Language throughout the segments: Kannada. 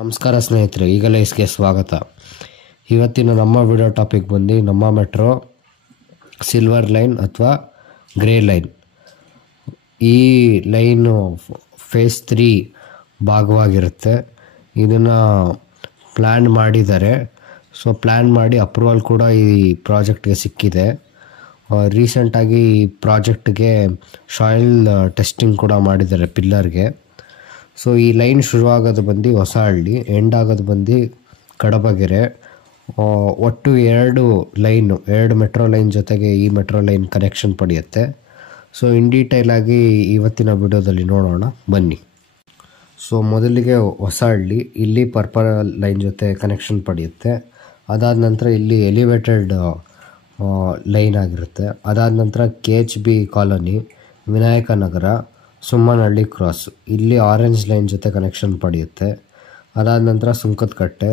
ನಮಸ್ಕಾರ ಸ್ನೇಹಿತರೆ, ಈಗಲೇ इसके ಸ್ವಾಗತ. ಇವತ್ತಿನ ನಮ್ಮ ವಿಡಿಯೋ ಟಾಪಿಕ್ ಬಂದು ನಮ್ಮ ಮೆಟ್ರೋ ಸಿಲ್ವರ್ ಲೈನ್ ಅಥವಾ ಗ್ರೇ ಲೈನ್. ಈ ಲೈನು ಫೇಸ್ 3 ಭಾಗವಾಗಿರುತ್ತೆ. ಇದನ್ನು ಪ್ಲ್ಯಾನ್ ಮಾಡಿದ್ದಾರೆ. ಸೊ ಪ್ಲ್ಯಾನ್ ಮಾಡಿ ಅಪ್ರೂವಲ್ ಕೂಡ ಈ ಪ್ರಾಜೆಕ್ಟ್ಗೆ ಸಿಕ್ಕಿದೆ. ರೀಸೆಂಟಾಗಿ ಈ ಪ್ರಾಜೆಕ್ಟ್ಗೆ ಸಾಯಿಲ್ ಟೆಸ್ಟಿಂಗ್ ಕೂಡ ಮಾಡಿದ್ದಾರೆ ಪಿಲ್ಲರ್ಗೆ. ಸೊ ಈ ಲೈನ್ ಶುರುವಾಗೋದು ಬಂದು ಹೊಸಹಳ್ಳಿ, ಎಂಡ್ ಆಗೋದು ಬಂದು ಕಡಬಗೆರೆ. ಒಟ್ಟು ಎರಡು ಮೆಟ್ರೋ ಲೈನ್ ಜೊತೆಗೆ ಈ ಮೆಟ್ರೋ ಲೈನ್ ಕನೆಕ್ಷನ್ ಪಡೆಯುತ್ತೆ. ಸೊ ಇನ್ ಡೀಟೇಲ್ ಆಗಿ ಇವತ್ತಿನ ವಿಡಿಯೋದಲ್ಲಿ ನೋಡೋಣ ಬನ್ನಿ. ಸೊ ಮೊದಲಿಗೆ ಹೊಸಹಳ್ಳಿ, ಇಲ್ಲಿ ಪರ್ಪಲ್ ಲೈನ್ ಜೊತೆ ಕನೆಕ್ಷನ್ ಪಡೆಯುತ್ತೆ. ಅದಾದ ನಂತರ ಇಲ್ಲಿ ಎಲಿವೇಟೆಡ್ ಲೈನ್ ಆಗಿರುತ್ತೆ. ಅದಾದ ನಂತರ KHB colony, Vinayaka Nagar, Summanahalli cross, ಇಲ್ಲಿ ಆರೆಂಜ್ ಲೈನ್ ಜೊತೆ ಕನೆಕ್ಷನ್ ಪಡೆಯುತ್ತೆ. ಅದಾದ ನಂತರ ಸುಂಕದಕಟ್ಟೆ,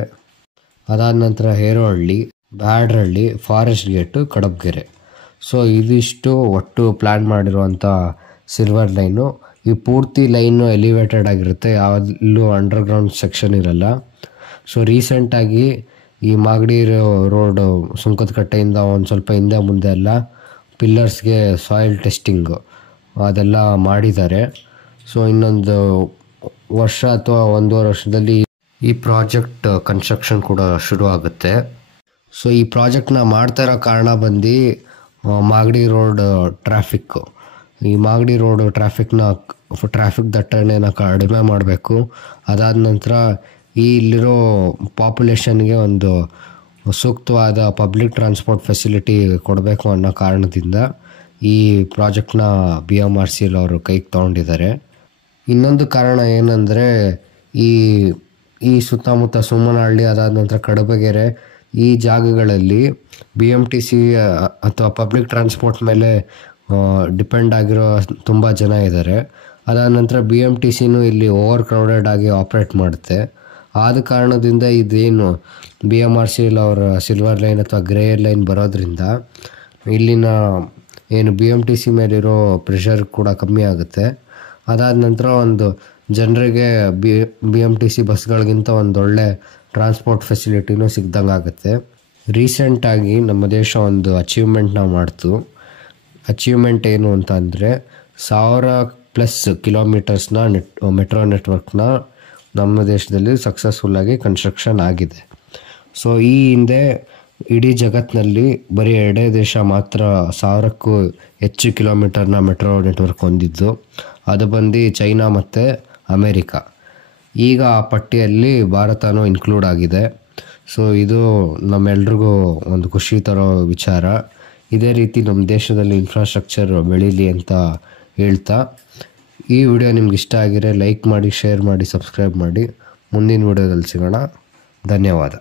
ಅದಾದ ನಂತರ Herohalli, Byadarahalli, forest gate, Kadabagere. So ಇದಿಷ್ಟು ಒಟ್ಟು ಪ್ಲ್ಯಾನ್ ಮಾಡಿರುವಂಥ ಸಿಲ್ವರ್ ಲೈನು. ಈ ಪೂರ್ತಿ ಲೈನು ಎಲಿವೇಟೆಡ್ ಆಗಿರುತ್ತೆ, ಯಾವಲ್ಲೂ ಅಂಡರ್ಗ್ರೌಂಡ್ ಸೆಕ್ಷನ್ ಇರಲ್ಲ. ಸೊ ರೀಸೆಂಟಾಗಿ ಈ ಮಾಗಡಿ ರೋಡ್ ಸುಂಕದಕಟ್ಟೆಯಿಂದ ಒಂದು ಸ್ವಲ್ಪ ಹಿಂದೆ ಮುಂದೆ ಎಲ್ಲ ಪಿಲ್ಲರ್ಸ್ಗೆ ಸಾಯಿಲ್ ಟೆಸ್ಟಿಂಗು ಅದೆಲ್ಲ ಮಾಡಿದ್ದಾರೆ. ಸೊ ಇನ್ನೊಂದು ವರ್ಷ ಅಥವಾ 1.5 ವರ್ಷದಲ್ಲಿ ಈ ಪ್ರಾಜೆಕ್ಟ್ ಕನ್ಸ್ಟ್ರಕ್ಷನ್ ಕೂಡ ಶುರು ಆಗುತ್ತೆ. ಸೊ ಈ ಪ್ರಾಜೆಕ್ಟ್ನ ಮಾಡ್ತಾ ಇರೋ ಕಾರಣ ಬಂದು ಮಾಗಡಿ ರೋಡ್ ಟ್ರಾಫಿಕ್ಕು. ಈ ಮಾಗಡಿ ರೋಡ್ ಟ್ರಾಫಿಕ್ ದಟ್ಟಣೆನ ಕಡಿಮೆ ಮಾಡಬೇಕು. ಅದಾದ ನಂತರ ಇಲ್ಲಿರೋ ಪಾಪ್ಯುಲೇಷನ್ಗೆ ಒಂದು ಸೂಕ್ತವಾದ ಪಬ್ಲಿಕ್ ಟ್ರಾನ್ಸ್ಪೋರ್ಟ್ ಫೆಸಿಲಿಟಿ ಕೊಡಬೇಕು ಅನ್ನೋ ಕಾರಣದಿಂದ ಈ ಪ್ರಾಜೆಕ್ಟ್ನ BMRCL ಅವರು ಕೈಗೆ ತೊಗೊಂಡಿದ್ದಾರೆ. ಇನ್ನೊಂದು ಕಾರಣ ಏನಂದರೆ ಈ ಸುತ್ತಮುತ್ತ ಸುಮ್ಮನಹಳ್ಳಿ, ಅದಾದ ನಂತರ ಕಡಬಗೆರೆ, ಈ ಜಾಗಗಳಲ್ಲಿ BMTC ಅಥವಾ ಪಬ್ಲಿಕ್ ಟ್ರಾನ್ಸ್ಪೋರ್ಟ್ ಮೇಲೆ ಡಿಪೆಂಡ್ ಆಗಿರೋ ತುಂಬ ಜನ ಇದ್ದಾರೆ. ಅದಾದ ನಂತರ BMTCನೂ ಇಲ್ಲಿ ಓವರ್ ಕ್ರೌಡೆಡ್ ಆಗಿ ಆಪ್ರೇಟ್ ಮಾಡುತ್ತೆ. ಆದ ಕಾರಣದಿಂದ ಇದೇನು BMRCL ಅವರ ಸಿಲ್ವರ್ ಲೈನ್ ಅಥವಾ ಗ್ರೇ ಲೈನ್ ಬರೋದ್ರಿಂದ ಇಲ್ಲಿನ ಏನು BMTC ಮೇಲಿರೋ ಪ್ರೆಷರ್ ಕೂಡ ಕಮ್ಮಿ ಆಗುತ್ತೆ. ಅದಾದ ನಂತರ ಒಂದು ಜನರಿಗೆ BMTC ಬಸ್ಗಳಿಗಿಂತ ಒಂದೊಳ್ಳೆ ಟ್ರಾನ್ಸ್ಪೋರ್ಟ್ ಫೆಸಿಲಿಟಿನೂ ಸಿಗ್ದಂಗೆ ಆಗುತ್ತೆ. ರೀಸೆಂಟಾಗಿ ನಮ್ಮ ದೇಶ ಒಂದು ಅಚೀವ್ಮೆಂಟ್ನ ಮಾಡ್ತು. ಅಚೀವ್ಮೆಂಟ್ ಏನು ಅಂತ ಅಂದರೆ 1000+ ಕಿಲೋಮೀಟರ್ಸ್ನ ಮೆಟ್ರೋ ನೆಟ್ವರ್ಕ್ನ ನಮ್ಮ ದೇಶದಲ್ಲಿ ಸಕ್ಸಸ್ಫುಲ್ಲಾಗಿ ಕನ್ಸ್ಟ್ರಕ್ಷನ್ ಆಗಿದೆ. ಸೊ ಈ ಹಿಂದೆ ಇಡೀ ಜಗತ್ತಿನಲ್ಲಿ ಬರೀ 2 ದೇಶ ಮಾತ್ರ 1000ಕ್ಕೂ ಹೆಚ್ಚು ಕಿಲೋಮೀಟರ್ನ ಮೆಟ್ರೋ ನೆಟ್ವರ್ಕ್ ಹೊಂದಿದ್ದು. ಅದು ಬಂದು ಚೈನಾ ಮತ್ತು ಅಮೇರಿಕಾ. ಈಗ ಆ ಪಟ್ಟಿಯಲ್ಲಿ ಭಾರತನೂ ಇನ್ಕ್ಲೂಡ್ ಆಗಿದೆ. ಸೊ ಇದು ನಮ್ಮೆಲ್ರಿಗೂ ಒಂದು ಖುಷಿ ತರೋ ವಿಚಾರ. ಇದೇ ರೀತಿ ನಮ್ಮ ದೇಶದಲ್ಲಿ ಇನ್ಫ್ರಾಸ್ಟ್ರಕ್ಚರ್ ಬೆಳೀಲಿ ಅಂತ ಹೇಳ್ತಾ, ಈ ವಿಡಿಯೋ ನಿಮ್ಗೆ ಇಷ್ಟ ಆಗಿದ್ರೆ ಲೈಕ್ ಮಾಡಿ, ಶೇರ್ ಮಾಡಿ, ಸಬ್ಸ್ಕ್ರೈಬ್ ಮಾಡಿ. ಮುಂದಿನ ವಿಡಿಯೋದಲ್ಲಿ ಸಿಗೋಣ. ಧನ್ಯವಾದ.